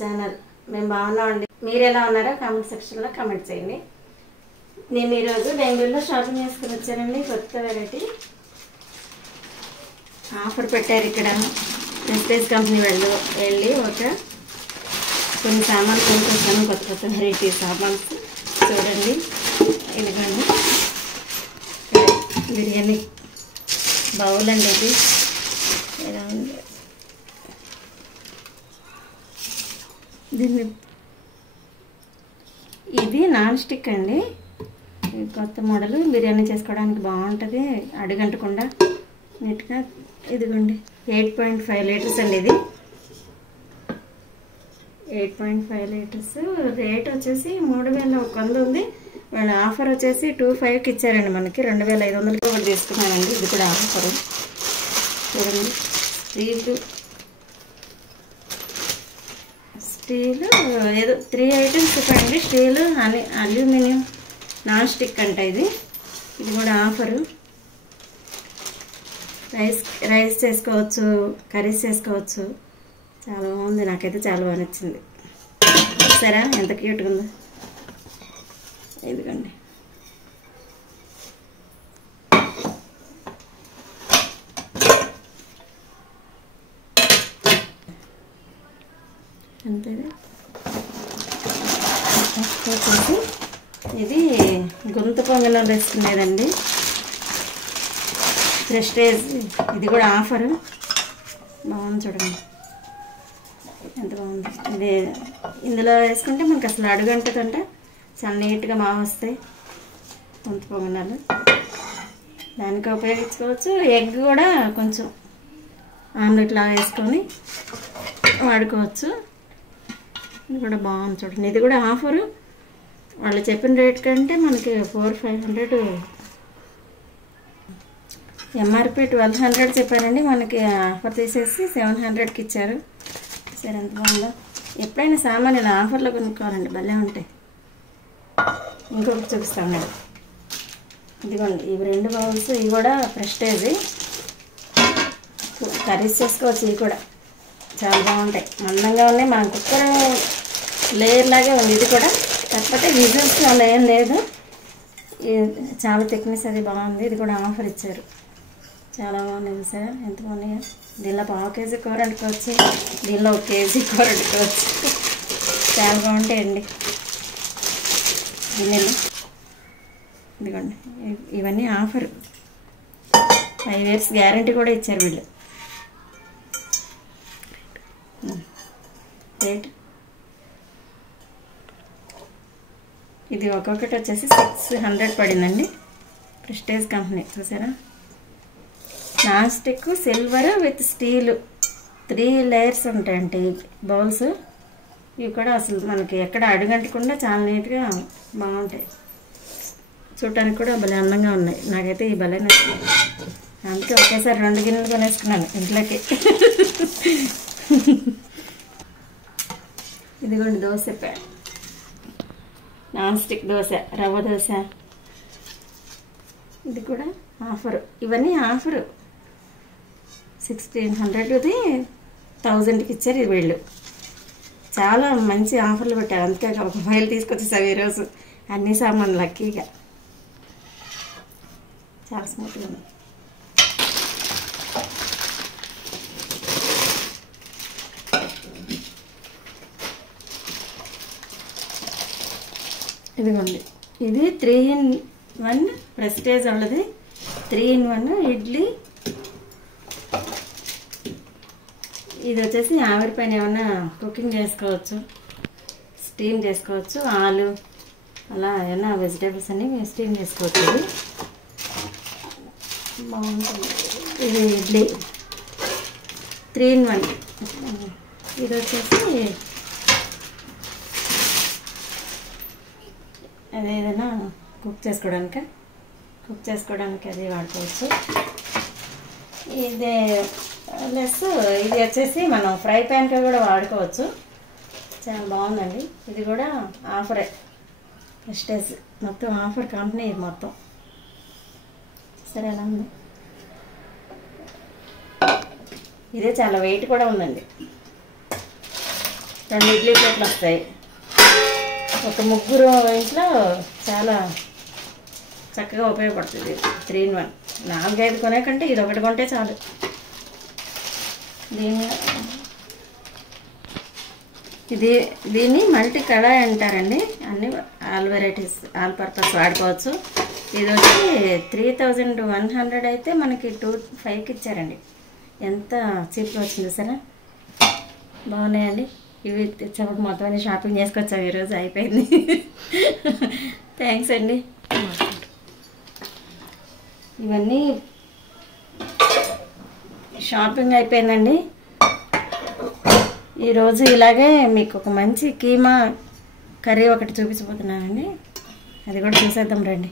Channel. మేము బాగున్నామండి. మీరు ఎలా ఉన్నారో కామెంట్ సెక్షన్లో కామెంట్ చేయండి. నేను ఈరోజు బెంగళూరులో షాపింగ్ చేసుకుని వచ్చానండి. కొత్త వెరైటీ ఆఫర్ పెట్టారు ఇక్కడ. ప్రెస్టేజ్ కంపెనీ వెళ్ళి కొన్ని సామాన్లు కొనుక్కొచ్చాను. కొత్త వెరైటీ సామాన్స్ చూడండి. ఇదిగోండి బిర్యానీ బౌల్ అండి. ఇది ఎలా ఉంది దీన్ని, ఇది నాన్ స్టిక్ అండి. కొత్త మోడల్ బిర్యానీ చేసుకోవడానికి బాగుంటుంది, అడుగంటకుండా నీట్గా. ఇదిగోండి 8.5 లీటర్స్ అండి. ఇది 8.5 లీటర్స్. రేట్ వచ్చేసి 3100 ఉంది. వాళ్ళ ఆఫర్ వచ్చేసి 2500కి ఇచ్చారండి. మనకి 2500 కూడా తీసుకున్నానండి. ఇది కూడా ఆఫరు చూడండి. స్టీలు ఏదో 3 ఐటమ్స్ చెప్పండి. స్టీలు, అల్యూమినియం, నాన్ స్టిక్ అంట. ఇది కూడా ఆఫరు. రైస్ చేసుకోవచ్చు, కర్రీస్ చేసుకోవచ్చు. చాలా బాగుంది, నాకైతే చాలా బాగా నచ్చింది. సరే ఎంత క్యూట్గా ఉందో. ఇదిగోండి అంతే. వచ్చేసి ఇది గొంతు పొంగలో వేసుకునేదండి. ప్రెస్టేజ్. ఇది కూడా ఆఫరు. బాగుంది చూడండి, ఎంత బాగుంది. ఇది ఇందులో వేసుకుంటే మనకు అసలు అడుగంటదంటే చాలా నీట్గా బాగా వస్తాయి గొంతు పొంగనాలు. దానికి ఉపయోగించుకోవచ్చు. ఎగ్ కూడా కొంచెం ఆమ్లెట్ లాగా వేసుకొని వాడుకోవచ్చు. ఇది కూడా బాగుంది చూడండి. ఇది కూడా ఆఫరు. వాళ్ళు చెప్పిన రేట్ కంటే మనకి 4500, ఎంఆర్పి 1200 చెప్పారండి. మనకి ఆఫర్ తీసేసి 700కి ఇచ్చారు. సరే ఎంత బాగుందో. ఎప్పుడైనా సామాన్ ఇలా ఆఫర్లో కొనుక్కోవాలండి, భలే ఉంటాయి. ఇంకొకటి చూపిస్తాను నేను. ఇదిగోండి ఇవి 2 బౌల్స్. ఇవి కూడా ప్రెస్టేజ్. కర్రీస్ చేసుకోవచ్చు. ఇవి కూడా చాలా బాగుంటాయి, మందంగా ఉన్నాయి. మన కుక్కర్ లేయర్ లాగే ఉంది. ఇది కూడా కాకపోతే విజిల్స్ అలా ఏం లేదు, చాలా థిక్నెస్ అది బాగుంది. ఇది కూడా ఆఫర్ ఇచ్చారు. చాలా బాగుంది సార్, ఎంత బాగున్నాయో. దీనిలో 1/2 కేజీ కూర వండుకోవచ్చు, దీనిలో 1 కేజీ కూర వండుకోవచ్చు. చాలా బాగుంటాయండి గిన్నెలు. ఇదిగోండి ఇవన్నీ ఆఫర్. 5 years గ్యారంటీ కూడా ఇచ్చారు వీళ్ళు. రేట్ ఇది ఒక్కొక్కటి వచ్చేసి 600 పడిందండి. ప్రెస్టేజ్ కంపెనీ చూసారా. Non stick, silver with steel 3 layers ఉంటాయండి బౌల్స్. ఇవి కూడా అసలు మనకి ఎక్కడ అడుగంటకుండా చాలా నీట్గా బాగుంటాయి. చూడటానికి కూడా భలే అందంగా ఉన్నాయి. నాకైతే ఈ భలే నచ్చింది. అందుకే ఒకేసారి 2 గిన్నెలు కొనేసుకున్నాను ఇంట్లోకి. ఇదిగోండి dosa pan, non stick dosa, rava dosa. ఇది కూడా ఆఫరు. ఇవన్నీ ఆఫరు. 1600ది 1000కి ఇచ్చారు. ఇది వీళ్ళు చాలా మంచి ఆఫర్లు పెట్టారు. అందుకే ఒక ఫైల్ తీసుకొచ్చేసావు ఈరోజు. అన్ని సామాన్లు లక్కీగా చాలా స్మూత్గా ఉంది. ఇదిగోండి ఇది 3-in-1 ప్రెస్టేజ్ వాళ్ళది. 3-in-1 ఇడ్లీ. ఇది వచ్చేసి ఆవిరి పైన ఏమన్నా కుకింగ్ చేసుకోవచ్చు, స్టీమ్ చేసుకోవచ్చు. ఆలు అలా ఏమన్నా వెజిటేబుల్స్ అన్ని స్టీమ్ చేసుకోవచ్చు. ఇది బాగుంటుంది. ఇది ఇడ్లీ 3-in-1. ఇది వచ్చేసి అది ఏదైనా కుక్ చేసుకోవడానికి అది వాడుకోవచ్చు. ఇది లెస్ ఇది వచ్చేసి మనం ఫ్రై ప్యాన్గా కూడా వాడుకోవచ్చు. చాలా బాగుందండి. ఇది కూడా ఆఫరే. ప్రెస్టేజ్ మొత్తం ఆఫర్ కంపెనీ ఇది మొత్తం. సరే ఎలా ఉంది. ఇదే చాలా వెయిట్ కూడా ఉందండి. 2 ఇడ్లీ ప్లేట్లు వస్తాయి. ఒక ముగ్గురు ఇంట్లో చాలా చక్కగా ఉపయోగపడుతుంది. 3 in 1. 4-5 కొనే కంటే ఇది ఒకటి కొంటే చాలు. దీన్ని మల్టీ కడాయి అంటారండి. అన్ని ఆల్ వెరైటీస్, ఆల్ పర్పస్ వాడుకోవచ్చు. ఇది వచ్చి 3100 అయితే మనకి 25కి ఇచ్చారండి. ఎంత చీప్గా వచ్చింది సరే. బాగున్నాయండి. ఇవి తెచ్చేప్పుడు మొత్తం అన్ని షాపింగ్ చేసుకొచ్చాము. ఈరోజు అయిపోయింది. థ్యాంక్స్ అండి. ఇవన్నీ షాపింగ్ అయిపోయిందండి. ఈరోజు ఇలాగే మీకు ఒక మంచి కీమా కర్రీ ఒకటి చూపించబోతున్నానండి. అది కూడా చూసేద్దాం రండి.